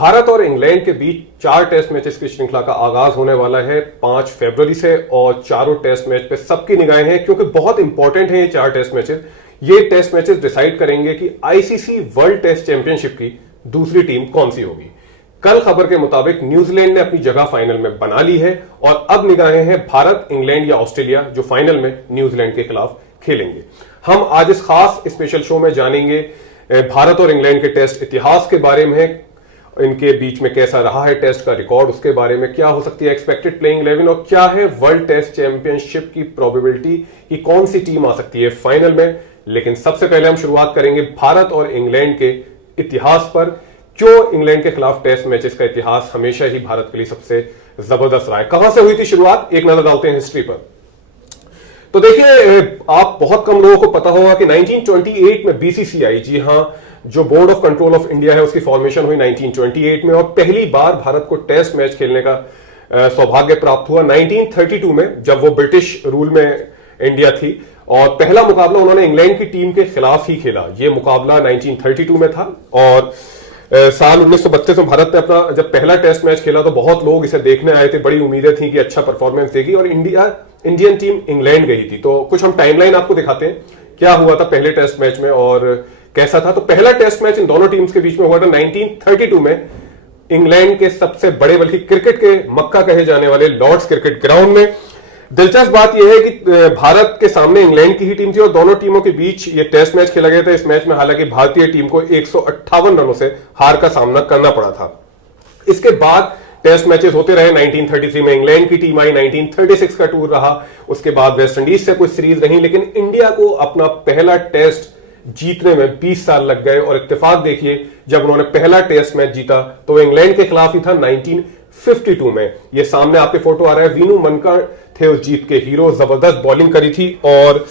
भारत और इंग्लैंड के बीच 4 test matches की श्रृंखला का आगाज होने वाला है 5 फरवरी से और चारों टेस्ट मैच पे सबकी निगाहें हैं क्योंकि बहुत इंपॉर्टेंट है ये 4 टेस्ट मैचेस। ये टेस्ट मैचेस डिसाइड करेंगे कि आईसीसी वर्ल्ड टेस्ट चैंपियनशिप की दूसरी टीम कौन सी होगी। कल खबर के मुताबिक न्यूजीलैंड ने अपनी जगह फाइनल में बना ली है और अब निगाहें हैं भारत, इंग्लैंड या ऑस्ट्रेलिया जो फाइनल में न्यूजीलैंड के खिलाफ खेलेंगे। हम आज इस खास स्पेशल शो में जानेंगे भारत और इंग्लैंड के टेस्ट इतिहास के बारे में, इनके बीच में कैसा रहा है टेस्ट का रिकॉर्ड, उसके बारे में क्या हो सकती है एक्सपेक्टेड प्लेइंग 11 और क्या है वर्ल्ड टेस्ट चैंपियनशिप की प्रोबेबिलिटी कि कौन सी टीम आ सकती है फाइनल में। लेकिन सबसे पहले हम शुरुआत करेंगे भारत और इंग्लैंड के इतिहास पर। क्यों इंग्लैंड के खिलाफ टेस्ट मैचेस का इतिहास हमेशा ही भारत के लिए सबसे जबरदस्त रहा है, कहां से हुई थी शुरुआत, एक नजर डालते हैं हिस्ट्री पर। तो देखिए, आप बहुत कम लोगों को पता होगा कि 1928 में बीसीसीआई, जी हां, जो board of control of India है, उसकी फॉर्मेशन हुई 1928 में और पहली बार भारत को टेस्ट मैच खेलने का सौभाग्य प्राप्त हुआ 1932 में, जब वो ब्रिटिश रूल में इंडिया थी और पहला मुकाबला उन्होंने इंग्लैंड की टीम के खिलाफ ही खेला। ये मुकाबला 1932 में था और साल 1932 में भारत ने अपना जब पहला टेस्ट मैच खेला तो बहुत लोग इसे देखने आए थे, बड़ी उम्मीदें थी कि अच्छा परफॉर्मेंस देगी और इंडियन टीम इंग्लैंड गई थी। तो कुछ हम टाइमलाइन आपको दिखाते हैं क्या हुआ था पहले टेस्ट मैच में और कैसा था। तो पहला टेस्ट मैच इन दोनों टीम्स के बीच में हुआ था 1932 में इंग्लैंड के सबसे बड़े, बल्कि क्रिकेट के मक्का कहे जाने वाले लॉर्ड्स क्रिकेट ग्राउंड में। दिलचस्प बात यह है कि भारत के सामने इंग्लैंड की ही टीम थी और दोनों टीमों के बीच ये टेस्ट मैच खेला गया था। इस मैच में हालांकि भारतीय टीम को 158 रनों से हार का सामना करना पड़ा था। इसके बाद टेस्ट मैचेस होते रहे। 1933 में इंग्लैंड की टीम आई, 1936 का टूर रहा, उसके बाद वेस्ट इंडीज से कोई सीरीज नहीं, लेकिन इंडिया को अपना पहला टेस्ट जीतने में 20 साल लग गए और इत्तेफाक देखिए, जब उन्होंने पहला टेस्ट मैच जीता तो इंग्लैंड के खिलाफ ही था 1952 में। ये सामने आपके फोटो आ रहा है, वीनू मनकर थे उस जीत के हीरो, जबरदस्त बॉलिंग करी थी और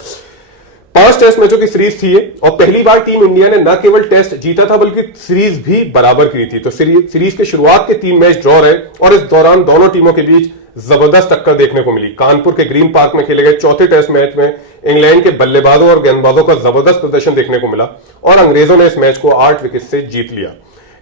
5 टेस्ट मैचों की सीरीज थी और पहली बार टीम इंडिया ने न केवल टेस्ट जीता था बल्कि सीरीज भी बराबर की थी। तो सीरीज के शुरुआत के 3 मैच ड्रॉ रहे और इस दौरान दोनों टीमों के बीच जबरदस्त टक्कर देखने को मिली। कानपुर के ग्रीन पार्क में खेले गए चौथे टेस्ट मैच में इंग्लैंड के बल्लेबाजों और गेंदबाजों का जबरदस्त प्रदर्शन देखने को मिला और अंग्रेजों ने इस मैच को 8 विकेट से जीत लिया।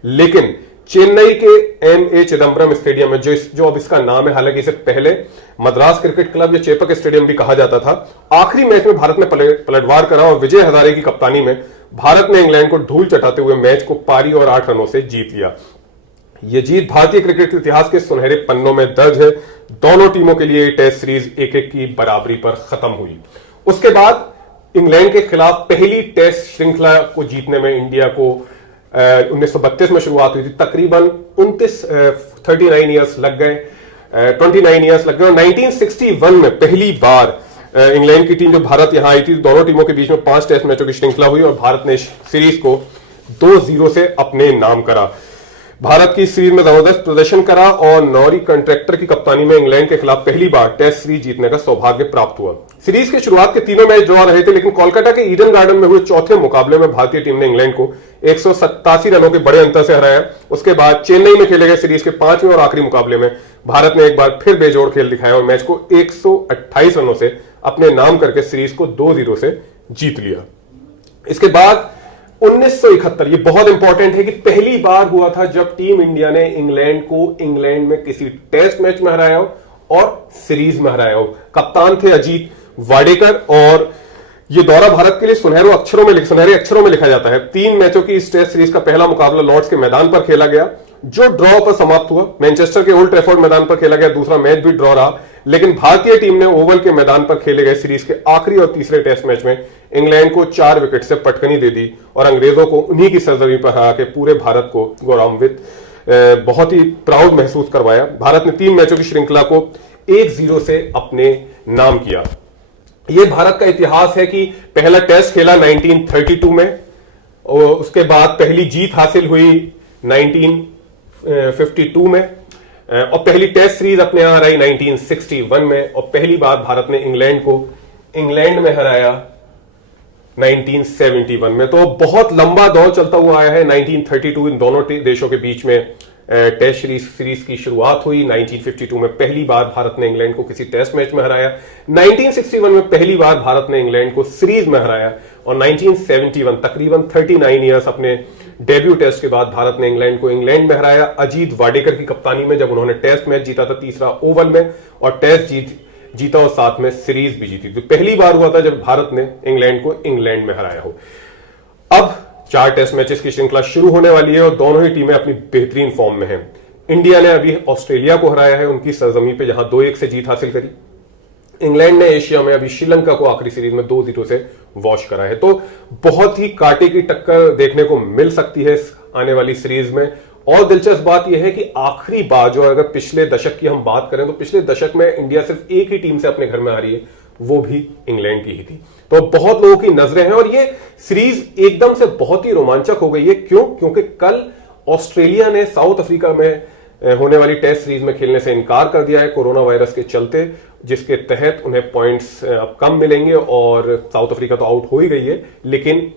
लेकिन चेन्नई के एम.ए. चिदम्बरम स्टेडियम में, जो अब इसका नाम है, हालांकि इसे पहले मद्रास क्रिकेट क्लब या चेपक स्टेडियम भी कहा जाता था, आखिरी मैच में भारत ने पलटवार करा और विजय हजारे की कप्तानी में भारत ने इंग्लैंड को धूल चटाते हुए मैच को पारी और 8 रनों से जीत लिया। यह जीत भारतीय क्रिकेट के इतिहास के सुनहरे पन्नों में दर्ज है। दोनों टीमों के लिए टेस्ट सीरीज 1-1 की बराबरी पर खत्म हुई। उसके बाद इंग्लैंड के खिलाफ पहली टेस्ट श्रृंखला को जीतने में इंडिया को 1932 में शुरुआत हुई थी। तकरीबन 39 ईयर्स लग गए, 29 ईयर्स लग गए और 1961 में पहली बार इंग्लैंड की टीम जो भारत यहां आई थी, दोनों टीमों के बीच में 5 टेस्ट मैचों की श्रृंखला हुई और भारत ने इस सीरीज को 2-0 से अपने नाम करा। भारत की सीरीज में जबरदस्त प्रदर्शन करा और नॉरी कंट्रैक्टर की कप्तानी में इंग्लैंड के खिलाफ पहली बार टेस्ट सीरीज जीतने का सौभाग्य प्राप्त हुआ। सीरीज के शुरुआत के तीनों मैच ड्रॉ रहे थे, लेकिन कोलकाता के ईडन गार्डन में हुए चौथे मुकाबले में भारतीय टीम ने इंग्लैंड को 187 रनों के बड़े अंतर से हराया। उसके बाद चेन्नई में खेले गए सीरीज के 5वें और आखिरी मुकाबले में भारत ने एक बार फिर बेजोड़ खेल दिखाया और मैच को 128 रनों से अपने नाम करके सीरीज को 2-0 से जीत लिया। इसके बाद 1971, ये बहुत इंपॉर्टेंट है कि पहली बार हुआ था जब टीम इंडिया ने इंग्लैंड को इंग्लैंड में किसी टेस्ट मैच में हराया हो और सीरीज में हराया हो। कप्तान थे अजीत वाडेकर और यह दौरा भारत के लिए सुनहरे अक्षरों में लिखा जाता है। 3 मैचों की इस टेस्ट सीरीज का पहला मुकाबला लॉर्ड्स के मैदान पर खेला गया जो ड्रॉ पर समाप्त हुआ। मैनचेस्टर के ओल्ड ट्रैफोर्ड मैदान पर खेला गया दूसरा मैच भी ड्रॉ रहा, लेकिन भारतीय टीम ने ओवल के मैदान पर खेले गए सीरीज के आखिरी और तीसरे टेस्ट मैच में इंग्लैंड को 4 विकेट से पटकनी दे दी और अंग्रेजों को उन्हीं की सरजमी पर हरा के पूरे भारत को गौरवान्वित, बहुत ही प्राउड महसूस करवाया। भारत ने 3 मैचों की श्रृंखला को 1-0 से अपने नाम किया। यह भारत का इतिहास है कि पहला टेस्ट खेला 1932 में और उसके बाद पहली जीत हासिल हुई 1952 में और पहली टेस्ट सीरीज अपने यहां रही 1961 में और पहली बार भारत ने इंग्लैंड को इंग्लैंड में हराया 1971 में। तो बहुत लंबा दौर चलता हुआ आया है। 1932 इन दोनों देशों के बीच में टेस्ट सीरीज की शुरुआत हुई। 1952 में पहली बार भारत ने इंग्लैंड को किसी टेस्ट मैच में हराया। 1961 में पहली बार भारत ने इंग्लैंड को सीरीज में हराया और 1971 तकरीबन 39 ईयर्स अपने डेब्यू टेस्ट के बाद भारत ने इंग्लैंड को इंग्लैंड में हराया अजीत वाडेकर की कप्तानी में, जब उन्होंने टेस्ट मैच जीता था तीसरा ओवल में और टेस्ट जीता और साथ में सीरीज भी जीती। तो पहली बार हुआ था जब भारत ने इंग्लैंड को इंग्लैंड में हराया हो। अब 4 टेस्ट मैचेस की श्रृंखला शुरू होने वाली है और दोनों ही टीमें अपनी बेहतरीन फॉर्म में हैं। इंडिया ने अभी ऑस्ट्रेलिया को हराया है उनकी सरजमी पे, जहां 2-1 से जीत हासिल करी। इंग्लैंड ने एशिया में अभी श्रीलंका को आखिरी सीरीज में 2-0 से वॉश करा है। तो बहुत ही कांटे की टक्कर देखने को मिल सकती है आने वाली सीरीज में। और दिलचस्प बात यह है कि आखिरी बार जो अगर पिछले दशक की हम बात करें तो पिछले दशक में इंडिया सिर्फ एक ही टीम से अपने घर में हारी है, वो भी इंग्लैंड की ही थी। तो बहुत लोगों की नजरें हैं और ये सीरीज एकदम से बहुत ही रोमांचक हो गई है। क्यों? क्योंकि कल ऑस्ट्रेलिया ने साउथ अफ्रीका में होने वाली टेस्ट सीरीज में खेलने से इनकार कर दिया है कोरोना वायरस के चलते, जिसके तहत उन्हें पॉइंट्स अब कम मिलेंगे और साउथ अफ्रीका तो आउट हो ही गई है। लेकिन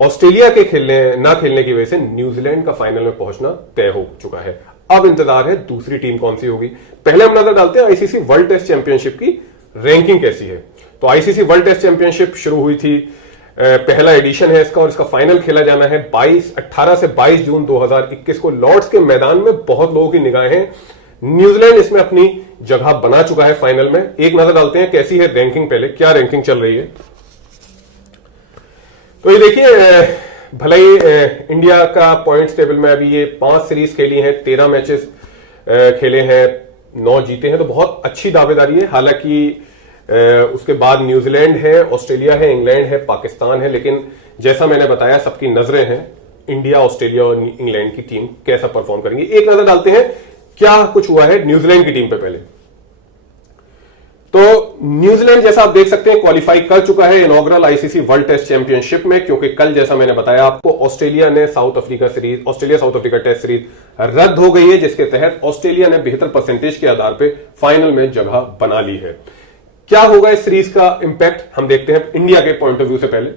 ऑस्ट्रेलिया के ना खेलने की वजह से न्यूजीलैंड का फाइनल में पहुंचना तय हो चुका है। अब इंतजार है दूसरी टीम कौन सी होगी। पहले हम नजर डालते हैं आईसीसी वर्ल्ड टेस्ट चैंपियनशिप की रैंकिंग कैसी है। तो आईसीसी वर्ल्ड टेस्ट चैंपियनशिप शुरू हुई थी, पहला एडिशन है इसका और इसका फाइनल खेला जाना है 18 से 22 जून 2021 को लॉर्ड्स के मैदान में। बहुत लोगों की निगाहें हैं, न्यूजीलैंड इसमें अपनी जगह बना चुका है फाइनल में। एक नजर डालते हैं कैसी है रैंकिंग, पहले क्या रैंकिंग चल रही है। तो ये देखिए, भले ही इंडिया का पॉइंट्स टेबल में अभी ये 5 सीरीज खेली हैं, 13 मैचेस खेले हैं, 9 जीते हैं, तो बहुत अच्छी दावेदारी है। हालांकि उसके बाद न्यूजीलैंड है, ऑस्ट्रेलिया है, इंग्लैंड है, पाकिस्तान है, लेकिन जैसा मैंने बताया सबकी नजरें हैं इंडिया, ऑस्ट्रेलिया और इंग्लैंड की टीम कैसा परफॉर्म करेंगी। एक नजर डालते हैं क्या कुछ हुआ है न्यूजीलैंड की टीम पे पहले। तो न्यूजीलैंड जैसा आप देख सकते हैं क्वालिफाई कर चुका है inaugural ICC world test championship में, क्योंकि कल जैसा मैंने बताया आपको Australia South Africa test series रद्द हो गई है, जिसके तहत ऑस्ट्रेलिया ने बेहतर परसेंटेज के आधार पर फाइनल में जगह बना ली है। क्या होगा इस सीरीज का इंपैक्ट हम देखते हैं इंडिया के पॉइंट ऑफ व्यू से पहले।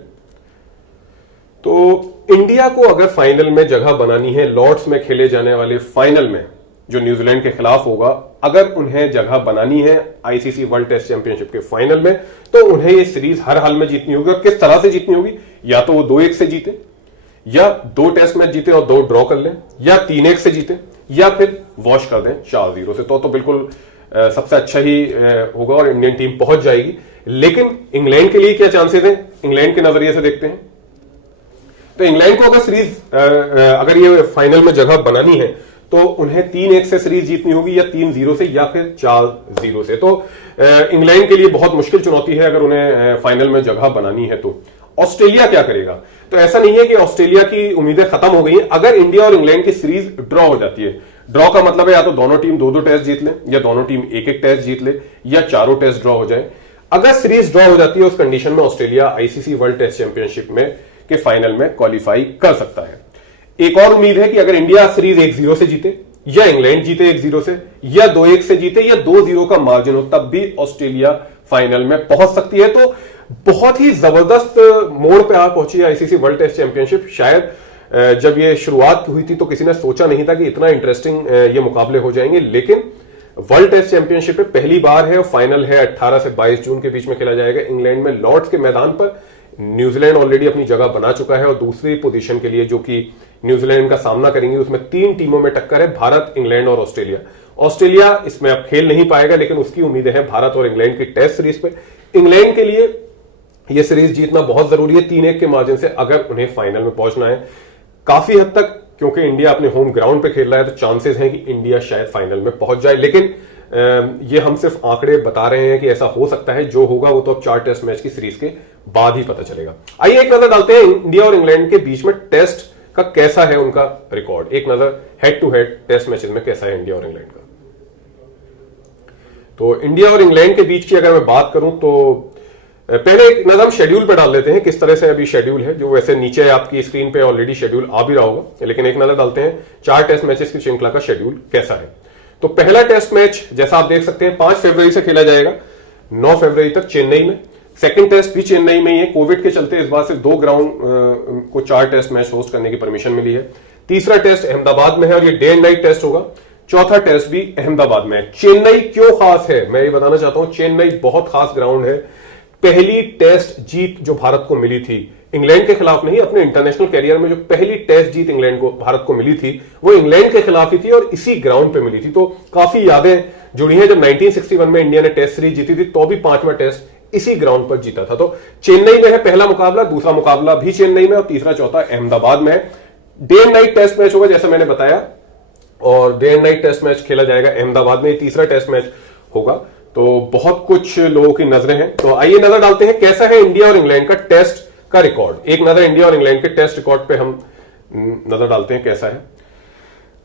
तो इंडिया को अगर फाइनल में जगह बनानी है, लॉर्ड्स में खेले जाने वाले फाइनल में जो न्यूजीलैंड के खिलाफ होगा, अगर उन्हें जगह बनानी है आईसीसी वर्ल्ड टेस्ट चैंपियनशिप के फाइनल में, तो उन्हें ये सीरीज हर हाल में जीतनी होगी। और किस तरह से जीतनी होगी? या तो वो 2-1 से जीते, या 2 टेस्ट मैच जीते और 2 ड्रॉ कर लें, या 3-1 से जीते, या फिर वॉश कर दें 4-0 से। तो बिल्कुल सबसे अच्छा ही होगा और इंडियन टीम पहुंच जाएगी। लेकिन इंग्लैंड के लिए क्या चांसेस हैं, इंग्लैंड के नजरिए से देखते हैं। तो इंग्लैंड को अगर सीरीज अगर ये फाइनल में जगह बनानी है तो उन्हें 3-1 से सीरीज जीतनी होगी, या 3-0 से, या फिर 4-0 से। तो इंग्लैंड के लिए बहुत मुश्किल चुनौती है अगर उन्हें फाइनल में जगह बनानी है। तो ऑस्ट्रेलिया क्या करेगा? तो ऐसा नहीं है कि ऑस्ट्रेलिया की उम्मीदें खत्म हो गई हैं। अगर इंडिया और इंग्लैंड की सीरीज ड्रॉ हो जाती है, ड्रॉ का मतलब है या तो दोनों टीम 2-2 टेस्ट जीत ले, या दोनों टीम 1-1 टेस्ट जीत ले, या चारों टेस्ट ड्रॉ हो जाए। अगर सीरीज ड्रॉ हो जाती है उस कंडीशन में Australia ICC world test championship में के फाइनल में क्वालिफाई कर सकता है। एक और उम्मीद है कि अगर इंडिया सीरीज 1-0 से जीते, या इंग्लैंड जीते 1-0 से, या 2-1 से जीते, या 2-0 का मार्जिन हो, तब भी ऑस्ट्रेलिया फाइनल में पहुंच सकती है। तो बहुत ही जबरदस्त मोड़ पे आ पहुंची है आईसीसी वर्ल्ड टेस्ट चैंपियनशिप। शायद जब ये शुरुआत हुई थी तो किसी ने सोचा नहीं था कि इतना इंटरेस्टिंग ये मुकाबले हो जाएंगे, लेकिन वर्ल्ड टेस्ट चैंपियनशिप में पहली बार है और फाइनल है 18 से 22 जून के बीच में खेला जाएगा इंग्लैंड में लॉर्ड्स के मैदान पर। न्यूजीलैंड ऑलरेडी अपनी जगह बना चुका है और दूसरी पोजीशन के लिए जो कि न्यूजीलैंड का सामना करेंगे उसमें 3 टीमों में टक्कर है, भारत, इंग्लैंड और ऑस्ट्रेलिया। ऑस्ट्रेलिया इसमें अब खेल नहीं पाएगा, लेकिन उसकी उम्मीदें हैं भारत और इंग्लैंड की टेस्ट सीरीज पे। इंग्लैंड के लिए यह सीरीज जीतना बहुत जरूरी है 3-1 के मार्जिन से, अगर उन्हें फाइनल में पहुंचना है। काफी हद तक क्योंकि इंडिया अपने होम ग्राउंड पे खेल रहा है तो चांसेस हैं कि इंडिया शायद फाइनल में पहुंच जाए, लेकिन ये हम सिर्फ आंकड़े बता रहे हैं कि ऐसा हो सकता है। जो होगा वो तो अब 4 टेस्ट मैच की सीरीज के बाद ही पता चलेगा। आइए एक नजर डालते हैं इंडिया और इंग्लैंड के बीच में टेस्ट का कैसा है उनका रिकॉर्ड। एक नजर head to head test matches में कैसा है इंडिया और इंग्लैंड का। तो इंडिया और इंग्लैंड के बीच की अगर मैं बात करूं तो पहले एक नजर हम शेड्यूल पे डाल लेते हैं, किस तरह से अभी शेड्यूल है, जो वैसे नीचे आपकी स्क्रीन पे ऑलरेडी शेड्यूल आ भी रहा होगा, लेकिन एक नजर डालते हैं 4 टेस्ट मैचेस की श्रृंखला का शेड्यूल कैसा है। तो पहला टेस्ट मैच जैसा आप देख सकते हैं 5 फरवरी से खेला जाएगा 9 फरवरी तक चेन्नई में। सेकंड टेस्ट भी चेन्नई में ही है, कोविड के चलते इस बार सिर्फ 2 ग्राउंड को 4 टेस्ट मैच होस्ट करने की परमिशन मिली है। तीसरा टेस्ट अहमदाबाद में है और ये डे एंड नाइट टेस्ट होगा। चौथा टेस्ट भी अहमदाबाद में है। चेन्नई क्यों खास है मैं ये बताना चाहता हूं। चेन्नई बहुत खास ग्राउंड है। पहली टेस्ट जीत जो भारत को मिली थी इंग्लैंड के खिलाफ नहीं, अपने इंटरनेशनल कैरियर में जो पहली टेस्ट जीत इंग्लैंड को, भारत को मिली थी वो इंग्लैंड के खिलाफ ही थी और इसी ग्राउंड पे मिली थी। तो काफी यादें जुड़ी हैं। जब 1961 में इंडिया ने टेस्ट सीरीज जीती थी तो भी 5वां टेस्ट इसी ग्राउंड पर जीता था। तो चेन्नई में है पहला मुकाबला, दूसरा मुकाबला भी चेन्नई में और तीसरा चौथा अहमदाबाद में। Day and night test match होगा जैसा मैंने बताया, और day and night test match खेला जाएगा अहमदाबाद में। तीसरा टेस्ट मैच होगा। तो बहुत कुछ लोगों की नजरें हैं। तो आइए नजर डालते हैं कैसा है इंडिया और इंग्लैंड का टेस्ट का रिकॉर्ड। एक नजर इंडिया और इंग्लैंड के टेस्ट रिकॉर्ड पे हम नजर डालते हैं कैसा है।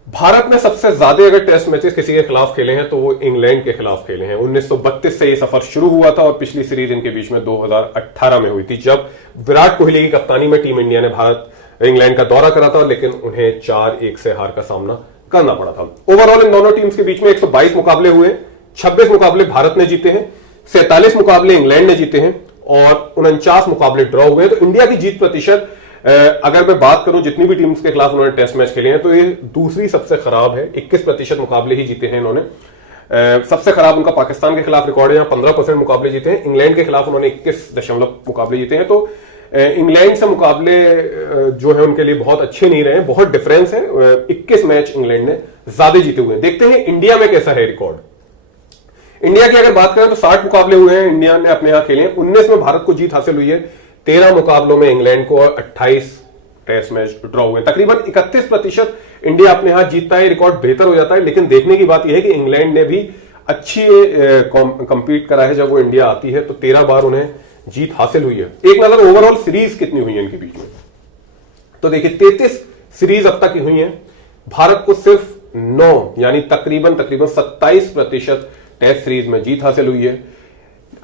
भारत ने सबसे ज्यादा अगर टेस्ट मैचेस किसी के खिलाफ खेले हैं तो वो इंग्लैंड के खिलाफ खेले हैं। 1932 से ये सफर शुरू हुआ था और पिछली सीरीज इनके बीच में 2018 में हुई थी, जब विराट कोहली की कप्तानी में टीम इंडिया ने इंग्लैंड का दौरा करा था, लेकिन उन्हें 4-1 से हार का सामना करना पड़ा था। ओवरऑल इन दोनों टीम्स के बीच में 122 मुकाबले हुए, 26 मुकाबले भारत ने जीते हैं, 47 मुकाबले इंग्लैंड ने जीते हैं और 49 मुकाबले ड्रॉ हुए हैं। तो इंडिया की जीत प्रतिशत अगर मैं बात करूं जितनी भी टीम्स के खिलाफ उन्होंने टेस्ट मैच खेले हैं तो ये दूसरी सबसे खराब है। 21% मुकाबले ही जीते हैं इन्होंने। सबसे खराब उनका पाकिस्तान के खिलाफ रिकॉर्ड है, यहाँ 15% मुकाबले जीते हैं। इंग्लैंड के खिलाफ उन्होंने 21 मुकाबले जीते हैं। तो इंग्लैंड से मुकाबले जो है उनके लिए बहुत अच्छे नहीं रहे, बहुत डिफरेंस है। 21 मैच इंग्लैंड ने ज्यादा जीते हुए हैं। देखते हैं इंडिया में कैसा है रिकॉर्ड। इंडिया की अगर बात करें तो 60 मुकाबले हुए हैं इंडिया ने अपने यहां खेले हैं। 19 में भारत को जीत हासिल हुई है, 13 मुकाबलों में इंग्लैंड को और 28 टेस्ट मैच ड्रॉ हुए। तकरीबन 31% इंडिया अपने यहां जीतता है, रिकॉर्ड बेहतर हो जाता है। लेकिन देखने की बात यह है कि इंग्लैंड ने भी अच्छी कंपीट करा है। जब वो इंडिया आती है तो 13 बार उन्हें जीत हासिल हुई है। एक नजर ओवरऑल सीरीज कितनी हुई है इनके बीच में, तो देखिए 33 सीरीज अब तक की हुई हैं। भारत को सिर्फ 9 यानी तकरीबन 27% टेस्ट सीरीज में जीत हासिल हुई है।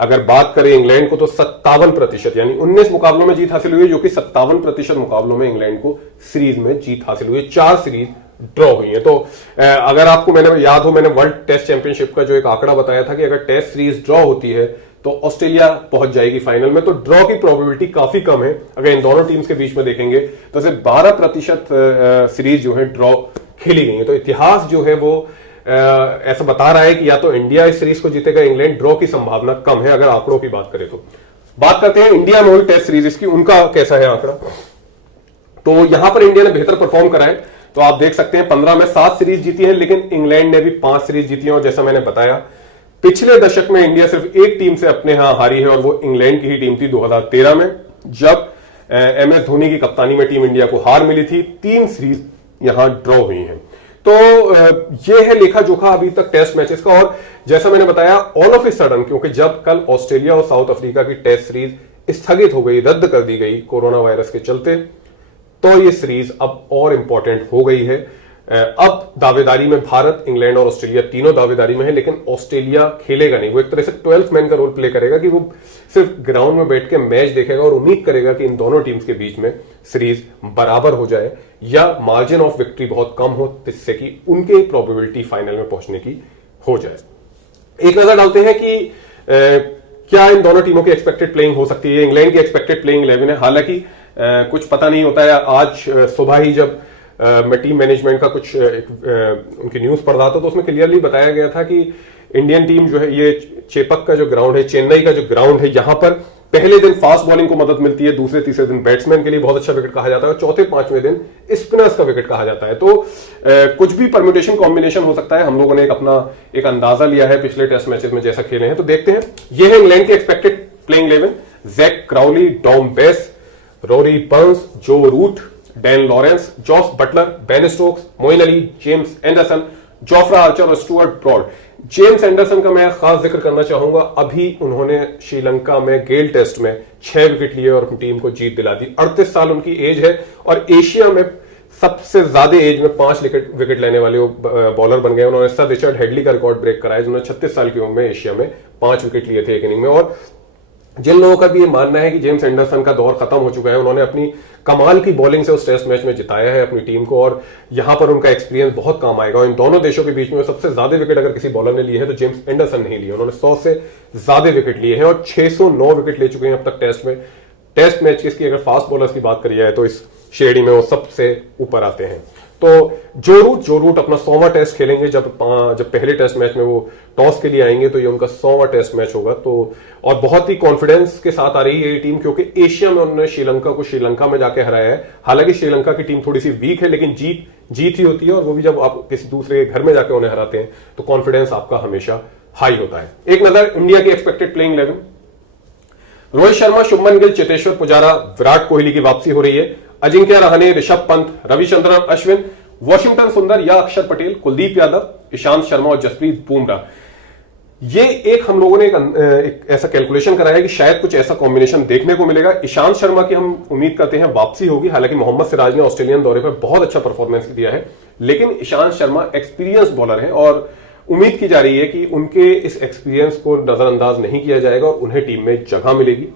अगर बात करें इंग्लैंड को तो 57% यानी 19 मुकाबलों में जीत हासिल हुई है, जो कि 57% मुकाबलों में इंग्लैंड को सीरीज में जीत हासिल हुई है। 4 सीरीज ड्रॉ हुई है। तो अगर आपको मैंने याद हो, मैंने वर्ल्ड टेस्ट चैंपियनशिप का जो एक आंकड़ा बताया था कि अगर टेस्ट सीरीज ड्रॉ होती है तो ऑस्ट्रेलिया पहुंच जाएगी फाइनल में। तो ड्रॉ की प्रोबेबिलिटी काफी कम है। अगर इन दोनों टीम्स के बीच में देखेंगे तो सिर्फ 12% सीरीज जो है ड्रॉ खेली गई है। तो इतिहास जो है वो ऐसा बता रहा है कि या तो इंडिया इस सीरीज को जीतेगा, इंग्लैंड, ड्रॉ की संभावना कम है अगर आंकड़ों की बात करें तो। बात करते हैं इंडिया में हुई टेस्ट सीरीज की, उनका कैसा है आंकड़ा। तो यहां पर इंडिया ने बेहतर परफॉर्म करा है। तो आप देख सकते हैं 15 में 7 सीरीज जीती है, लेकिन इंग्लैंड ने भी 5 सीरीज जीती है। और जैसा मैंने बताया पिछले दशक में इंडिया सिर्फ एक टीम से अपने यहां हारी है और वो इंग्लैंड की ही टीम थी 2013 में, जब MS धोनी की कप्तानी में टीम इंडिया को हार मिली थी। 3 सीरीज यहां ड्रॉ हुई हैं। तो ये है लेखा जोखा अभी तक टेस्ट मैचेस का। और जैसा मैंने बताया ऑल ऑफ ए सडन, क्योंकि जब कल ऑस्ट्रेलिया और साउथ अफ्रीका की टेस्ट सीरीज स्थगित हो गई, रद्द कर दी गई कोरोना वायरस के चलते, तो ये सीरीज अब और इंपॉर्टेंट हो गई है। अब दावेदारी में भारत, इंग्लैंड और ऑस्ट्रेलिया तीनों दावेदारी में है, लेकिन ऑस्ट्रेलिया खेलेगा नहीं। वो एक तरह से 12th मैन का रोल प्ले करेगा कि वो सिर्फ ग्राउंड में बैठ के मैच देखेगा और उम्मीद करेगा कि इन दोनों टीम्स के बीच में सीरीज बराबर हो जाए या मार्जिन ऑफ विक्ट्री बहुत कम हो, जिससे कि उनके प्रोबेबिलिटी फाइनल में पहुंचने की हो जाए। एक नजर डालते हैं कि क्या इन दोनों टीमों की एक्सपेक्टेड प्लेइंग हो सकती है। इंग्लैंड की एक्सपेक्टेड प्लेइंग 11 है, हालांकि कुछ पता नहीं होता है। आज सुबह ही जब मैं टीम मैनेजमेंट का कुछ उनकी न्यूज पढ़ रहा था तो उसमें क्लियरली बताया गया था कि इंडियन टीम जो है, ये चेपक का जो ग्राउंड है, चेन्नई का जो ग्राउंड है, यहां पर पहले दिन फास्ट बॉलिंग को मदद मिलती है, दूसरे तीसरे दिन बैट्समैन के लिए बहुत अच्छा विकेट कहा जाता है और चौथे पांचवें दिन स्पिनर्स का विकेट कहा जाता है। तो कुछ भी परम्यूटेशन कॉम्बिनेशन हो सकता है। हम लोगों ने एक अंदाजा लिया है पिछले टेस्ट मैचेस में जैसा खेले हैं। तो देखते हैं, यह है इंग्लैंड की expected playing 11। Jack Crawley, Dom Bess, Rory Burns, Joe Root, Dan Lawrence, Jos Buttler, Ben Stokes, Moeen Ali, James Anderson, Jofra Archer और स्टुअर्ट ब्रॉड। जेम्स एंडरसन का मैं खास जिक्र करना चाहूंगा। अभी उन्होंने श्रीलंका में गेल टेस्ट में 6 विकेट लिए और अपनी टीम को जीत दिला दी। 38 साल उनकी एज है और एशिया में सबसे ज्यादा एज में 5 विकेट लेने वाले बॉलर बन गए। उन्होंने सर रिचर्ड हेडली का रिकॉर्ड ब्रेक कराया, जिन्होंने 36 साल की उम्र में एशिया में 5 विकेट लिए थे एक इनिंग में। और जिन लोगों का भी ये मानना है कि जेम्स एंडरसन का दौर खत्म हो चुका है, उन्होंने अपनी कमाल की बॉलिंग से उस टेस्ट मैच में जिताया है अपनी टीम को और यहां पर उनका एक्सपीरियंस बहुत काम आएगा। और इन दोनों देशों के बीच में सबसे ज्यादा विकेट अगर किसी बॉलर ने लिए है तो जेम्स एंडरसन नहीं लिए। उन्होंने 100 से ज्यादा विकेट लिए हैं और 609 विकेट ले चुके हैं अब तक टेस्ट में। टेस्ट मैच की अगर फास्ट बॉलर्स की बात करी जाए तो इस श्रेणी में वो सबसे ऊपर आते हैं। तो जो रूट अपना 100वां टेस्ट खेलेंगे, जब पहले टेस्ट मैच में वो टॉस के लिए आएंगे तो ये उनका 100वां टेस्ट मैच होगा। तो और बहुत ही कॉन्फिडेंस के साथ आ रही है ये टीम, क्योंकि एशिया में उन्होंने श्रीलंका में जाके हराया है। हालांकि श्रीलंका की टीम थोड़ी सी वीक है, लेकिन जीत ही होती है, और वो भी जब आप किसी दूसरे घर में जाके उन्हें हराते हैं तो कॉन्फिडेंस आपका हमेशा हाई होता है। एक नजर इंडिया की एक्सपेक्टेड प्लेइंग 11। रोहित शर्मा, शुभमन गिल, चेतेश्वर पुजारा, विराट कोहली की वापसी हो रही है। अजिंक्य रहाणे, ऋषभ पंत, रविचंद्रन अश्विन, वॉशिंगटन सुंदर या अक्षर पटेल, कुलदीप यादव, ईशांत शर्मा और जसप्रीत बुमराह। ये एक हम लोगों ने एक ऐसा कैलकुलेशन करा है कि शायद कुछ ऐसा कॉम्बिनेशन देखने को मिलेगा। ईशांत शर्मा की हम उम्मीद करते हैं वापसी होगी। हालांकि मोहम्मद सिराज ने ऑस्ट्रेलियन दौरे पर बहुत अच्छा परफॉर्मेंस दिया है, लेकिन ईशांत शर्मा एक्सपीरियंस बॉलर है और उम्मीद की जा रही है कि उनके इस एक्सपीरियंस को नजरअंदाज नहीं किया जाएगा और उन्हें टीम में जगह मिलेगी।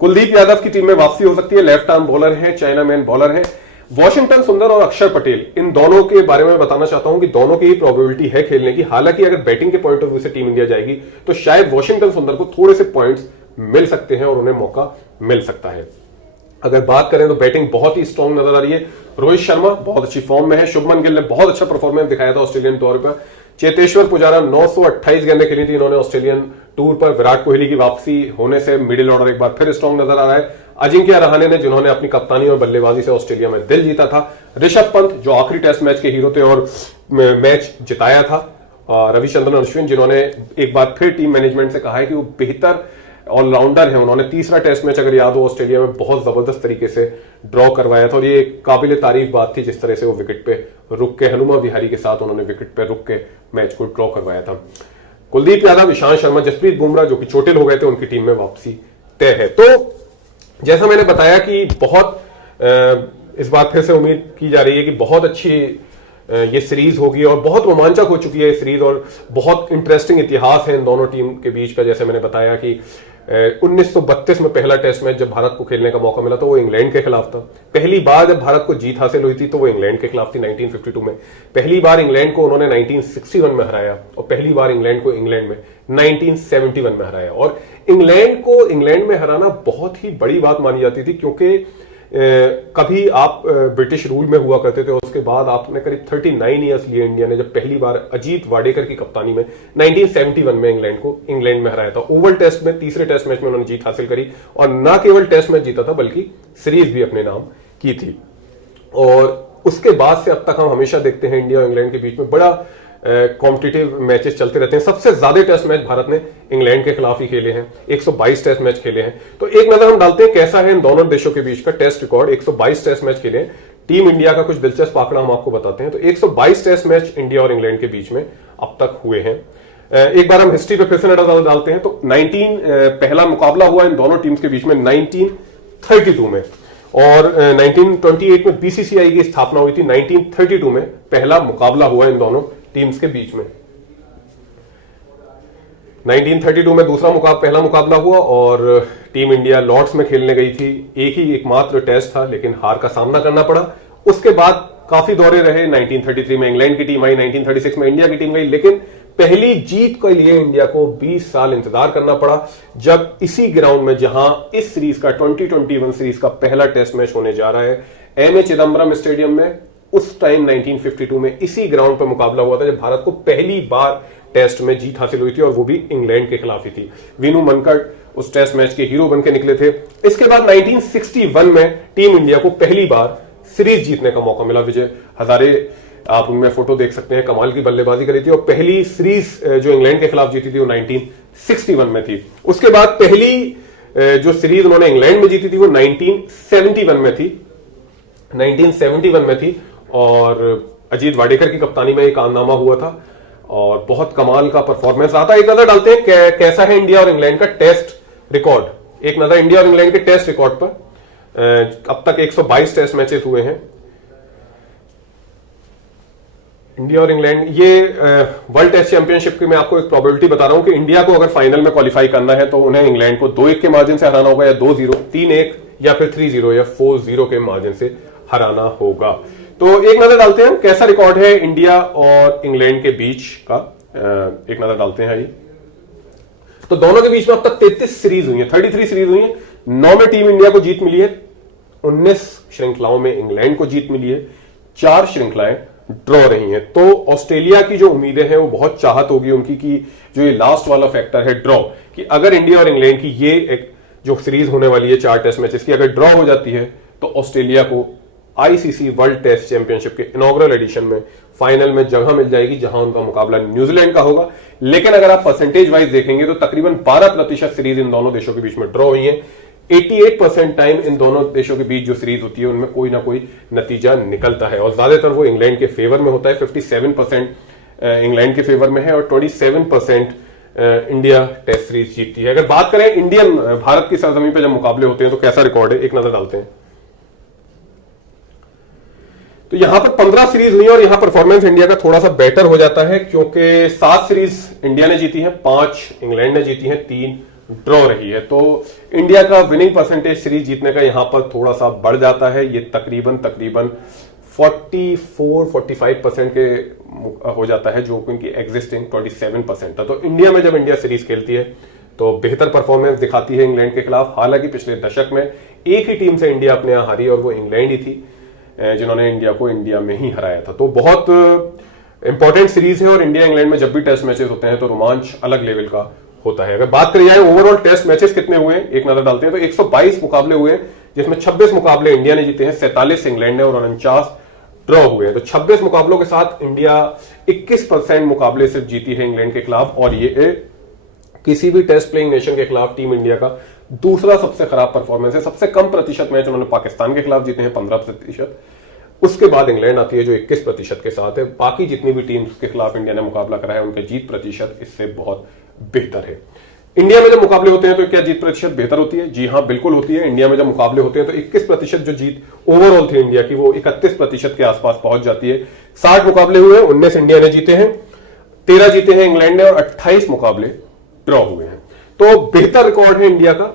कुलदीप यादव की टीम में वापसी हो सकती है, लेफ्ट आर्म बॉलर है, चाइनामैन बॉलर है। वॉशिंगटन सुंदर और अक्षर पटेल, इन दोनों के बारे में बताना चाहता हूं कि दोनों की ही प्रोबेबिलिटी है खेलने की। हालांकि अगर बैटिंग के पॉइंट ऑफ व्यू से टीम इंडिया जाएगी तो शायद वॉशिंगटन सुंदर को थोड़े से पॉइंट्स मिल सकते हैं और उन्हें मौका मिल सकता है। अगर बात करें तो बैटिंग बहुत ही स्ट्रांग नजर आ रही है। रोहित शर्मा बहुत अच्छी फॉर्म में है, शुभमन गिल ने बहुत अच्छा परफॉर्मेंस दिखाया था ऑस्ट्रेलियन दौरे पर। चेतेश्वर पुजारा 928 गेंदें खेली थी इन्होंने ऑस्ट्रेलियन टूर पर। विराट कोहली की वापसी होने से मिडिल ऑर्डर एक बार फिर स्ट्रांग नजर आ रहा है। अजिंक्य रहाणे ने, जिन्होंने अपनी कप्तानी और बल्लेबाजी से ऑस्ट्रेलिया में दिल जीता था। ऋषभ पंत, जो आखिरी टेस्ट मैच के हीरो थे और मैच जिताया था। रविचंद्रन अश्विन, जिन्होंने एक बार फिर टीम मैनेजमेंट से कहा है कि वो बेहतर ऑलराउंडर है। उन्होंने तीसरा टेस्ट मैच, अगर याद हो, ऑस्ट्रेलिया में बहुत जबरदस्त तरीके से ड्रॉ करवाया था और ये काबिल तारीफ बात थी जिस तरह से वो विकेट पे रुक के, हनुमा विहारी के साथ उन्होंने विकेट पे रुक के मैच को ड्रॉ करवाया था। कुलदीप यादव, ईशांत शर्मा, जसप्रीत बुमराह, जो कि चोटिल हो गए थे, उनकी टीम में वापसी तय है। तो जैसा मैंने बताया कि बहुत इस बात फिर से उम्मीद की जा रही है कि बहुत अच्छी ये सीरीज होगी और बहुत रोमांचक हो चुकी है ये सीरीज और बहुत इंटरेस्टिंग इतिहास है इन दोनों टीम के बीच का। जैसे मैंने बताया कि 1932 में पहला टेस्ट मैच जब भारत को खेलने का मौका मिला तो वो इंग्लैंड के खिलाफ था। पहली बार जब भारत को जीत हासिल हुई थी तो वो इंग्लैंड के खिलाफ थी 1952 में। पहली बार इंग्लैंड को उन्होंने 1961 में हराया और पहली बार इंग्लैंड को इंग्लैंड में 1971 में हराया। और इंग्लैंड को इंग्लैंड में हराना बहुत ही बड़ी बात मानी जाती थी, क्योंकि कभी आप ब्रिटिश रूल में हुआ करते थे, उसके बाद आपने करीब 39 ईयर्स लिए इंडिया ने, जब पहली बार अजीत वाडेकर की कप्तानी में 1971 में इंग्लैंड को इंग्लैंड में हराया था। ओवल टेस्ट में तीसरे टेस्ट मैच में उन्होंने जीत हासिल करी और न केवल टेस्ट मैच जीता था बल्कि सीरीज भी अपने नाम की थी। और उसके बाद से अब तक हम हमेशा देखते हैं इंडिया और इंग्लैंड के बीच में बड़ा कॉम्पिटिटिव मैचेस चलते रहते हैं। सबसे ज्यादा टेस्ट मैच भारत ने इंग्लैंड के खिलाफ ही खेले हैं, 122 टेस्ट मैच खेले हैं। तो एक नजर हम डालते हैं कैसा है इन दोनों देशों के बीच का टेस्ट रिकॉर्ड। 122 टेस्ट मैच खेले हैं। टीम इंडिया का कुछ दिलचस्प आंकड़ा हम आपको बताते हैं। तो 122 टेस्ट मैच इंडिया और इंग्लैंड के बीच में अब तक हुए हैं। एक बार हम हिस्ट्री पे फिर से नजर डालते हैं तो पहला मुकाबला हुआ इन दोनों टीम्स के बीच में 1932 में, और 1928 में बीसीसीआई की स्थापना हुई थी। 1932 में पहला मुकाबला हुआ इन दोनों टीम्स के बीच में। 1932 में पहला मुकाबला हुआ और टीम इंडिया लॉर्ड्स में खेलने गई थी। एकमात्र टेस्ट था, लेकिन हार का सामना करना पड़ा। उसके बाद काफी दौरे रहे। 1933 में इंग्लैंड की टीम आई, 1936 में इंडिया की टीम गई, लेकिन पहली जीत के लिए इंडिया को 20 साल इंतजार करना पड़ा, जब इसी ग्राउंड में, जहां इस सीरीज का 2021 सीरीज का पहला टेस्ट मैच होने जा रहा है, एमए चिदम्बरम स्टेडियम में, उस टाइम 1952 में इसी ग्राउंड पर मुकाबला हुआ था जब भारत को पहली बार टेस्ट में जीत हासिल हुई थी और वो भी इंग्लैंड के खिलाफ ही थी। वीनू मनकट उस टेस्ट मैच के हीरो बनकर निकले थे। इसके बाद 1961 में टीम इंडिया को पहली बार सीरीज जीतने का मौका मिला। विजय हजारे, आप उनमें फोटो देख सकते हैं, कमाल की बल्लेबाजी करी थी और पहली सीरीज जो इंग्लैंड के खिलाफ जीती थी वो 1961 में थी। उसके बाद पहली जो सीरीज उन्होंने इंग्लैंड में जीती थी वो 1971 में थी और अजीत वाडेकर की कप्तानी में एक कारनामा हुआ था और बहुत कमाल का परफॉर्मेंस रहा था। एक नजर डालते हैं कैसा है इंडिया और इंग्लैंड का टेस्ट रिकॉर्ड। एक नजर इंडिया और इंग्लैंड के टेस्ट रिकॉर्ड पर। अब तक 122 टेस्ट मैचेस हुए हैं इंडिया और इंग्लैंड। ये वर्ल्ड टेस्ट चैंपियनशिप की मैं आपको एक प्रोबेबिलिटी बता रहा हूं कि इंडिया को अगर फाइनल में क्वालिफाई करना है तो उन्हें इंग्लैंड को 2-1 के मार्जिन से हराना होगा, या 2-0, 3-1 या फिर 3-0 या 4-0 के मार्जिन से हराना होगा। तो एक नजर डालते हैं कैसा रिकॉर्ड है इंडिया और इंग्लैंड के बीच का। एक नजर डालते हैं जी। तो दोनों के बीच में अब तक 33 सीरीज हुई है, 33 सीरीज हुई है। 9 में टीम इंडिया को जीत मिली है, 19 श्रृंखलाओं में इंग्लैंड को जीत मिली है, 4 श्रृंखलाएं ड्रॉ रही हैं। तो ऑस्ट्रेलिया की जो उम्मीदें हैं वो बहुत चाहत होगी उनकी कि जो ये लास्ट वाला फैक्टर है ड्रॉ, कि अगर इंडिया और इंग्लैंड की ये एक जो सीरीज होने वाली है 4 टेस्ट मैचेस की, अगर ड्रॉ हो जाती है तो ऑस्ट्रेलिया को आईसीसी वर्ल्ड टेस्ट चैंपियनशिप के इनॉग्रल एडिशन में फाइनल में जगह मिल जाएगी, जहां उनका मुकाबला न्यूजीलैंड का होगा। लेकिन अगर आप परसेंटेज वाइज देखेंगे तो तकरीबन 12% सीरीज इन दोनों देशों के बीच में ड्रॉ हुई है। 88% टाइम इन दोनों देशों के बीच जो सीरीज होती है उनमें कोई ना कोई नतीजा निकलता है, और ज्यादातर वो इंग्लैंड के फेवर में होता है। 57% इंग्लैंड के फेवर में है और 27% इंडिया टेस्ट सीरीज जीतती है। अगर बात करें इंडियन भारत की सरजमीन पर जब मुकाबले होते हैं तो कैसा रिकॉर्ड है, एक नजर डालते हैं। तो यहां पर 15 सीरीज हुई और यहां परफॉर्मेंस इंडिया का थोड़ा सा बेटर हो जाता है, क्योंकि 7 सीरीज इंडिया ने जीती है, 5 इंग्लैंड ने जीती है, 3 ड्रॉ रही है। तो इंडिया का विनिंग परसेंटेज सीरीज जीतने का यहां पर थोड़ा सा बढ़ जाता है, ये तकरीबन 44-45% के हो जाता है, जो उनकी एग्जिस्टिंग 27% था। तो इंडिया में जब इंडिया सीरीज खेलती है तो बेहतर परफॉर्मेंस दिखाती है इंग्लैंड के खिलाफ। हालांकि पिछले दशक में एक ही टीम से इंडिया अपने यहां हारी और वो इंग्लैंड ही थी, जिन्होंने इंडिया को इंडिया में ही हराया था। तो बहुत इंपॉर्टेंट सीरीज है और इंडिया इंग्लैंड में जब भी टेस्ट मैचेस होते हैं तो रोमांच अलग लेवल का होता है। अगर बात करी जाए ओवरऑल टेस्ट मैचेस कितने हुए हैं, एक नजर डालते हैं तो 122 मुकाबले हुए हैं, जिसमें 26 मुकाबले इंडिया ने जीते हैं, 47 इंग्लैंड ने और 49 ड्रॉ हुए हैं। तो 26 मुकाबलों के साथ इंडिया 21% मुकाबले सिर्फ जीती है इंग्लैंड के खिलाफ, और ये किसी भी टेस्ट प्लेइंग नेशन के खिलाफ टीम इंडिया का दूसरा सबसे खराब परफॉर्मेंस है। सबसे कम प्रतिशत मैच उन्होंने पाकिस्तान के खिलाफ जीते हैं 15%, उसके बाद इंग्लैंड आती है जो 21% के साथ है। बाकी जितनी भी टीम्स के खिलाफ इंडिया ने मुकाबला करा है उनके जीत प्रतिशत इससे बहुत बेहतर है। इंडिया में जब मुकाबले होते हैं तो क्या जीत प्रतिशत बेहतर होती है? जी हां, बिल्कुल होती है। इंडिया में जब मुकाबले होते हैं तो 21% जो जीत ओवरऑल थी इंडिया की वो 31% के आसपास पहुंच जाती है। 60 मुकाबले हुए, 19 इंडिया ने जीते हैं, 13 जीते हैं इंग्लैंड ने और 28 मुकाबले ड्रॉ हुए हैं। तो बेहतर रिकॉर्ड है इंडिया का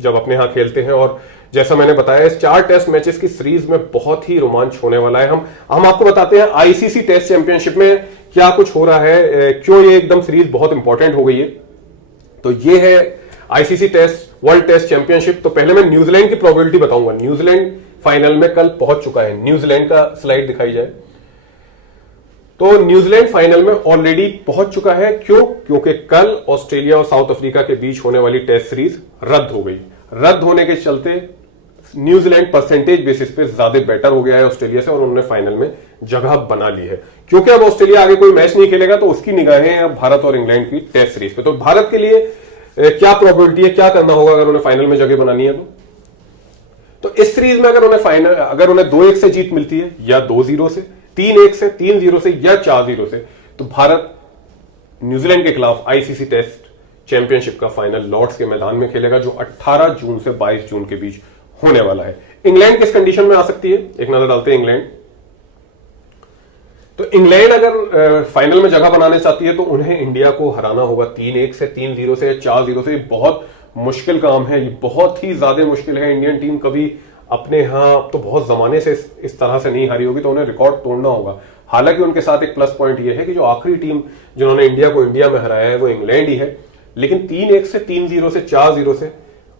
जब अपने यहां खेलते हैं। और जैसा मैंने बताया इस 4 टेस्ट मैचेस की सीरीज में बहुत ही रोमांच होने वाला है। हम आपको बताते हैं आईसीसी टेस्ट चैंपियनशिप में क्या कुछ हो रहा है, क्यों ये एकदम सीरीज बहुत इंपॉर्टेंट हो गई है। तो ये है ICC test world test championship. तो पहले मैं न्यूजीलैंड की प्रोबेबिलिटी बताऊंगा। न्यूजीलैंड फाइनल में कल पहुंच चुका है। न्यूजीलैंड का स्लाइड दिखाई जाए तो न्यूजीलैंड फाइनल में ऑलरेडी पहुंच चुका है। क्यों? क्योंकि कल ऑस्ट्रेलिया और साउथ अफ्रीका के बीच होने वाली टेस्ट सीरीज रद्द हो गई। रद्द होने के चलते न्यूजीलैंड परसेंटेज बेसिस पे ज्यादा बेटर हो गया है ऑस्ट्रेलिया से और उन्होंने फाइनल में जगह बना ली है। क्योंकि अब ऑस्ट्रेलिया आगे कोई मैच नहीं खेलेगा तो उसकी निगाहें अब भारत और इंग्लैंड की टेस्ट सीरीज पे। तो भारत के लिए क्या प्रोबेबिलिटी है, क्या करना होगा अगर उन्हें फाइनल में जगह बनानी है? तो इस सीरीज में अगर उन्हें 2-1 से जीत मिलती है या 2-0 से, 3-1 से, 3-0 से या 4-0 से, तो भारत न्यूजीलैंड के खिलाफ आईसीसी टेस्ट चैंपियनशिप का फाइनल लॉर्ड्स के मैदान में खेलेगा, जो 18 जून से 22 जून के बीच होने वाला है। इंग्लैंड किस कंडीशन में आ सकती है, एक नजर डालते हैं इंग्लैंड। तो इंग्लैंड अगर फाइनल में जगह बनाने चाहती है तो उन्हें इंडिया को हराना होगा 3-1 से, 3-0 से, 4-0 से। बहुत मुश्किल काम है, ये बहुत ही ज्यादा मुश्किल है। इंडियन टीम कभी अपने यहां तो बहुत जमाने से इस तरह से नहीं हारी होगी, तो उन्हें रिकॉर्ड तोड़ना होगा। हालांकि उनके साथ एक प्लस पॉइंट यह है कि जो आखिरी टीम जिन्होंने इंडिया को इंडिया में हराया है वो इंग्लैंड ही है। लेकिन 3-1 से, 3-0 से, 4-0 से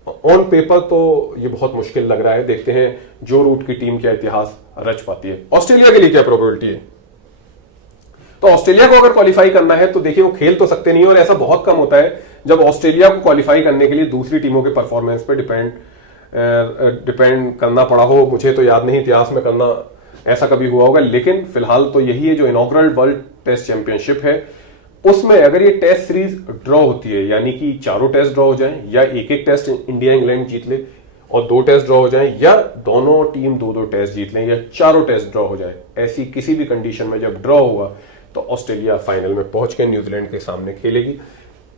ऑन पेपर तो ये बहुत मुश्किल लग रहा है। देखते हैं जो रूट की टीम क्या इतिहास रच पाती है। ऑस्ट्रेलिया के लिए क्या प्रोबेबिलिटी है? तो ऑस्ट्रेलिया को अगर क्वालिफाई करना है तो देखिए वो खेल तो सकते नहीं, और ऐसा बहुत कम होता है जब ऑस्ट्रेलिया को क्वालिफाई करने के लिए दूसरी टीमों के परफॉर्मेंस पे डिपेंड करना पड़ा हो। मुझे तो याद नहीं इतिहास में करना ऐसा कभी हुआ होगा, लेकिन फिलहाल तो यही है। जो इनॉग्रल वर्ल्ड टेस्ट चैंपियनशिप है उसमें अगर ये टेस्ट सीरीज ड्रॉ होती है, यानी कि चारों टेस्ट ड्रॉ हो जाए या एक टेस्ट इंडिया इंग्लैंड जीत ले और 2 टेस्ट ड्रॉ हो जाए, या दोनों टीम 2-2 टेस्ट जीत लें, या चारों टेस्ट ड्रॉ हो जाए, ऐसी किसी भी कंडीशन में जब ड्रॉ हुआ तो ऑस्ट्रेलिया फाइनल में पहुंच के न्यूजीलैंड के सामने खेलेगी।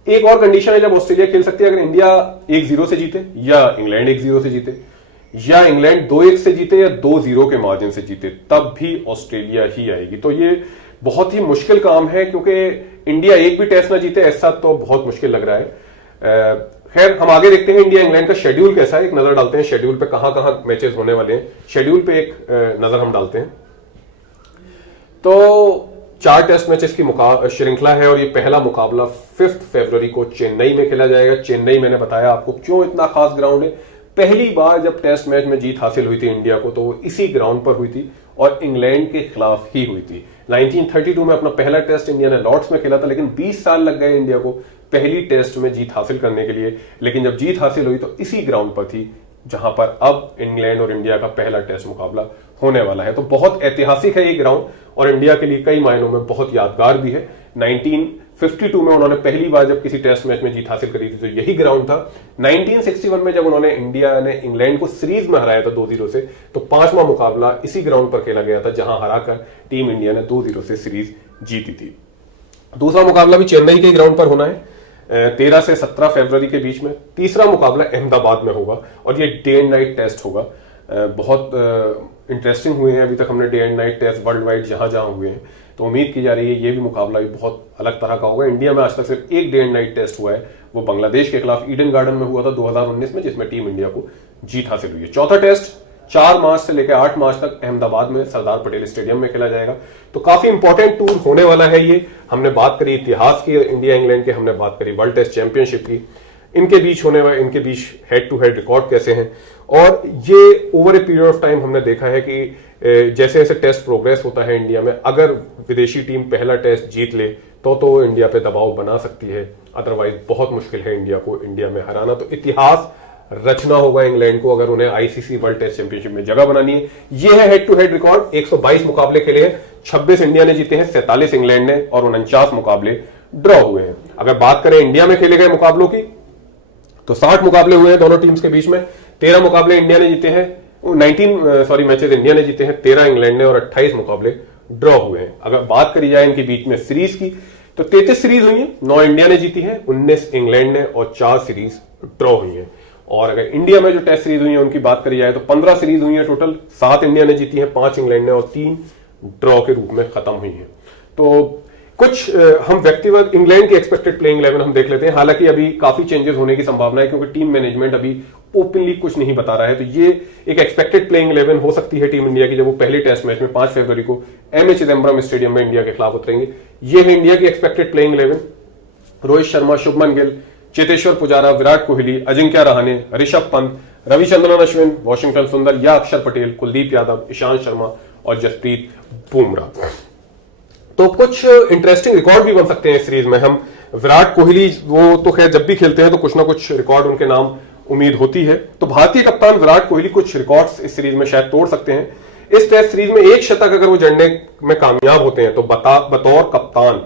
एक और कंडीशन है जब ऑस्ट्रेलिया खेल सकती है, अगर इंडिया 1-0 से जीते या इंग्लैंड 1-0 से जीते या इंग्लैंड 2-1 से जीते या 2-0 के मार्जिन से जीते, तब भी ऑस्ट्रेलिया ही आएगी। तो ये बहुत ही मुश्किल काम है, क्योंकि इंडिया एक भी टेस्ट ना जीते ऐसा तो बहुत मुश्किल लग रहा है। खैर हम आगे देखते हैं इंडिया इंग्लैंड का शेड्यूल कैसा है, एक नजर डालते हैं शेड्यूल पे कहां कहां मैचेस होने वाले हैं। शेड्यूल पे एक नजर हम डालते हैं। तो 4 टेस्ट मैचेस की श्रृंखला है और ये पहला मुकाबला 5 फरवरी को चेन्नई में खेला जाएगा। चेन्नई मैंने बताया आपको क्यों इतना खास ग्राउंड है। पहली बार जब टेस्ट मैच में जीत हासिल हुई थी इंडिया को तो वो इसी ग्राउंड पर हुई थी और इंग्लैंड के खिलाफ ही हुई थी। 1932 में अपना पहला टेस्ट इंडिया ने लॉर्ड्स में खेला था, लेकिन 20 साल लग गए इंडिया को पहली टेस्ट में जीत हासिल करने के लिए। लेकिन जब जीत हासिल हुई तो इसी ग्राउंड पर थी जहां पर अब इंग्लैंड और इंडिया का पहला टेस्ट मुकाबला होने वाला है। तो बहुत ऐतिहासिक है ये ग्राउंड और इंडिया के लिए कई मायनों में बहुत यादगार भी है। 1952 में उन्होंने पहली बार जब किसी टेस्ट मैच में जीत हासिल करी थी तो यही ग्राउंड था। 1961 में जब उन्होंने इंडिया ने इंग्लैंड को सीरीज में हराया था 2-0 से, तो पांचवा मुकाबला इसी ग्राउंड पर खेला गया था जहां हराकर टीम इंडिया ने 2-0 से सीरीज जीती थी। दूसरा मुकाबला भी चेन्नई के ग्राउंड पर होना है 13 से 17 फरवरी के बीच में। तीसरा मुकाबला अहमदाबाद में होगा और ये डे एंड नाइट टेस्ट होगा। बहुत इंटरेस्टिंग हुए हैं अभी तक हमने day and night test world wide जहां जहां हुए हैं, तो उम्मीद की जा रही है ये भी मुकाबला भी बहुत अलग तरह का होगा। इंडिया में आज तक सिर्फ एक डे एंड नाइट टेस्ट हुआ है, वो बांग्लादेश के खिलाफ ईडन गार्डन में हुआ था 2019 में, जिसमें टीम इंडिया को जीत हासिल हुई है। चौथा टेस्ट 4 मार्च से लेकर 8 मार्च तक अहमदाबाद में सरदार पटेल स्टेडियम में खेला जाएगा। तो काफी इंपॉर्टेंट टूर होने वाला है ये। हमने बात करी इतिहास की इंडिया इंग्लैंड के, हमने बात करी वर्ल्ड टेस्ट चैंपियनशिप की, इनके बीच होने वाले इनके बीच हेड टू हेड रिकॉर्ड कैसे हैं, और ये over a period of time हमने देखा है कि जैसे जैसे टेस्ट प्रोग्रेस होता है इंडिया में, अगर विदेशी टीम पहला टेस्ट जीत ले तो इंडिया पे दबाव बना सकती है, अदरवाइज बहुत मुश्किल है इंडिया को इंडिया में हराना। तो इतिहास रचना होगा इंग्लैंड को अगर उन्हें आईसीसी वर्ल्ड टेस्ट चैंपियनशिप में जगह बनानी है। यह है हेड टू हेड रिकॉर्ड। 122 मुकाबले खेले हैं, 26 इंडिया ने जीते हैं, 47 इंग्लैंड ने, और 49 मुकाबले ड्रॉ हुए हैं। अगर बात करें इंडिया में खेले गए मुकाबलों की तो 60 मुकाबले हुए हैं दोनों टीम्स के बीच में। 13 मुकाबले इंडिया ने जीते हैं, 19 मैचेस इंडिया ने जीते हैं, 13 इंग्लैंड ने, और 28 मुकाबले ड्रॉ हुए हैं। अगर बात करी जाए इनके बीच में सीरीज की तो 33 सीरीज हुई है, 9 इंडिया ने जीती है, 19 इंग्लैंड ने, और 4 सीरीज ड्रॉ हुई है। और अगर इंडिया में जो टेस्ट सीरीज हुई है उनकी बात करी जाए तो 15 सीरीज हुई है टोटल, 7 इंडिया ने जीती है, 5 इंग्लैंड ने, और 3 ड्रॉ के रूप में खत्म हुई है। तो कुछ हम व्यक्तिगत इंग्लैंड की एक्सपेक्टेड प्लेइंग 11 हम देख लेते हैं। हालांकि अभी काफी चेंजेस होने की संभावना है क्योंकि टीम मैनेजमेंट अभी ओपनली कुछ नहीं बता रहा है। तो ये एक एक्सपेक्टेड प्लेइंग 11 हो सकती है टीम इंडिया की जब वो पहले टेस्ट मैच में 5 फरवरी को एमए चिदम्बरम स्टेडियम में इंडिया के खिलाफ उतरेंगे। ये है इंडिया की expected playing 11। Rohit Sharma, Shubman Gill, Cheteshwar Pujara, Virat Kohli, Ajinkya Rahane, Rishabh Pant, Ravichandran Ashwin, Washington सुंदर या अक्षर पटेल, कुलदीप यादव, ईशांत शर्मा और जसप्रीत बुमराह। तो कुछ इंटरेस्टिंग रिकॉर्ड भी बन सकते हैं इस सीरीज में। हम विराट कोहली वो तो खैर जब भी खेलते हैं तो कुछ ना कुछ रिकॉर्ड उनके नाम उम्मीद होती है, तो भारतीय कप्तान विराट कोहली कुछ रिकॉर्ड्स इस सीरीज में शायद तोड़ सकते हैं। इस टेस्ट सीरीज में एक शतक अगर वो जड़ने में कामयाब होते हैं तो बतौर कप्तान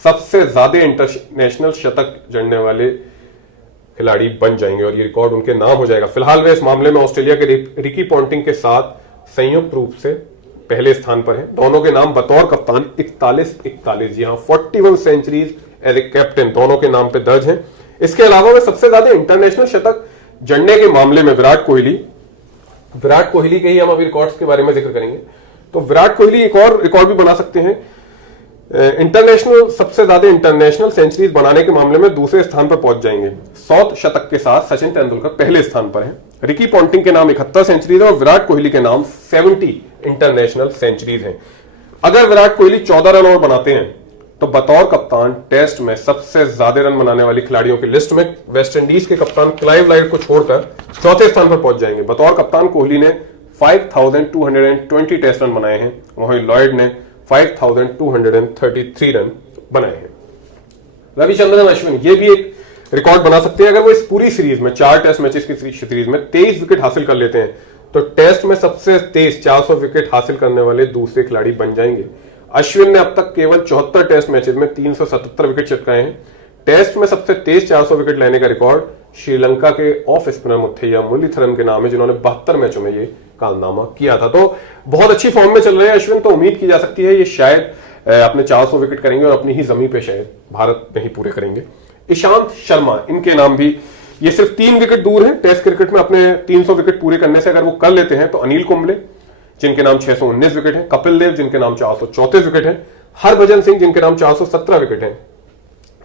सबसे ज्यादा इंटरनेशनल शतक जड़ने वाले खिलाड़ी बन जाएंगे और ये रिकॉर्ड उनके नाम हो जाएगा। फिलहाल वे इस मामले में ऑस्ट्रेलिया के रिकी पॉन्टिंग के साथ संयुक्त रूप से पहले स्थान पर हैं। दोनों के नाम बतौर कप्तान 41 जी हाँ 41 सेंचुरीज एज ए कैप्टन दोनों के नाम पे दर्ज हैं। इसके अलावा वे सबसे ज्यादा इंटरनेशनल शतक जड़ने के मामले में विराट कोहली के ही हम अभी रिकॉर्ड्स के बारे में जिक्र करेंगे। तो विराट कोहली एक और रिकॉर्ड भी बना सकते हैं। सबसे ज्यादा इंटरनेशनल सेंचुरीज बनाने के मामले में दूसरे स्थान पर पहुंच जाएंगे। 100 शतक के साथ सचिन तेंदुलकर पहले स्थान पर हैं। रिकी पॉन्टिंग के नाम 71 सेंचुरीज है और विराट कोहली के नाम 70 इंटरनेशनल सेंचुरीज हैं। अगर विराट कोहली 14 रन और बनाते हैं तो बतौर कप्तान टेस्ट में सबसे ज्यादा रन बनाने वाली खिलाड़ियों की लिस्ट में वेस्ट इंडीज के कप्तान क्लाइव लाइड को छोड़कर चौथे स्थान पर पहुंच जाएंगे। बतौर कप्तान कोहली ने 5220 टेस्ट रन बनाए हैं, वहीं लॉयड ने 5233 रन बनाए हैं। रविचंद्रन अश्विन ये भी एक रिकॉर्ड बना सकते हैं। अगर वो इस पूरी सीरीज में 4 टेस्ट मैचेस की सीरीज में 23 विकेट हासिल कर लेते हैं तो टेस्ट में सबसे तेज 400 विकेट हासिल करने वाले दूसरे खिलाड़ी बन जाएंगे। अश्विन ने अब तक केवल 74 टेस्ट मैचेस में 377 विकेट चटकाए हैं। टेस्ट में सबसे तेज 400 विकेट लेने का रिकॉर्ड श्रीलंका के ऑफ स्पिनर मुथैया मुरलीधरन के नाम है, जिन्होंने 72 मैचों में ये कारनामा किया था। तो बहुत अच्छी फॉर्म में चल रहे हैं अश्विन, तो उम्मीद की जा सकती है ये शायद अपने 400 विकेट करेंगे और अपनी ही जमीन पे शायद भारत में ही पूरे करेंगे। ईशांत शर्मा इनके नाम भी, ये सिर्फ 3 विकेट दूर है टेस्ट क्रिकेट में अपने 300 विकेट पूरे करने से। अगर वो कर लेते हैं तो अनिल कुंबले जिनके नाम 619 विकेट हैं, कपिल देव जिनके नाम 434 विकेट हैं, हरभजन सिंह जिनके नाम 417 विकेट हैं,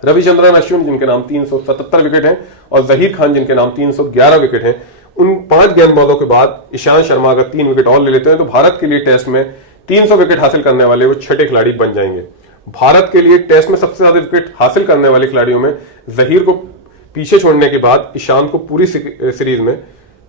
रविचंद्रन अश्विन जिनके नाम 377 विकेट हैं और जहीर खान जिनके नाम 311 विकेट हैं। उन 5 गेंदबाजों के बाद ईशांत शर्मा अगर 3 विकेट और ले लेते हैं तो भारत के लिए टेस्ट में 300 विकेट हासिल करने वाले वो 6ठे खिलाड़ी बन जाएंगे। भारत के लिए टेस्ट में सबसे ज्यादा विकेट हासिल करने वाले खिलाड़ियों में जहीर को पीछे छोड़ने के बाद ईशांत को पूरी सीरीज में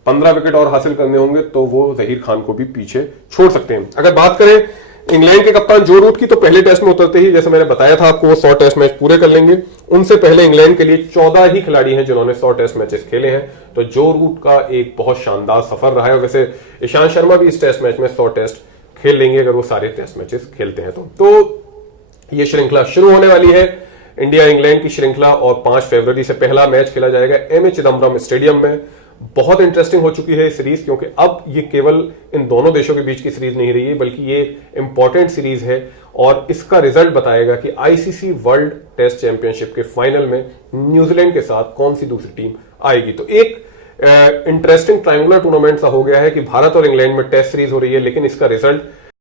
15 विकेट और हासिल करने होंगे तो वो जहीर खान को भी पीछे छोड़ सकते हैं। अगर बात करें इंग्लैंड के कप्तान जो रूट की, तो पहले टेस्ट में उतरते ही जैसे मैंने बताया था आपको, वो 100 टेस्ट मैच पूरे कर लेंगे। उनसे पहले इंग्लैंड के लिए 14 ही खिलाड़ी हैं जिन्होंने 100 टेस्ट मैचेस खेले हैं, तो जो रूट का एक बहुत शानदार सफर रहा है। वैसे ईशांत शर्मा भी इस टेस्ट मैच में 100 टेस्ट खेल लेंगे अगर वो सारे टेस्ट मैचेस खेलते हैं तो ये श्रृंखला शुरू होने वाली है, इंडिया इंग्लैंड की श्रृंखला, और 5 फरवरी से पहला मैच खेला जाएगा एम ए चिदम्बरम स्टेडियम में। बहुत इंटरेस्टिंग हो चुकी है सीरीज, क्योंकि अब ये केवल इन दोनों देशों के बीच की सीरीज नहीं रही है, बल्कि ये इंपॉर्टेंट सीरीज है और इसका रिजल्ट बताएगा कि आईसीसी वर्ल्ड टेस्ट चैंपियनशिप के फाइनल में न्यूजीलैंड के साथ कौन सी दूसरी टीम आएगी। तो एक इंटरेस्टिंग ट्रायंगुलर टूर्नामेंट सा हो गया है कि भारत और इंग्लैंड में टेस्ट सीरीज हो रही है, लेकिन इसका रिजल्ट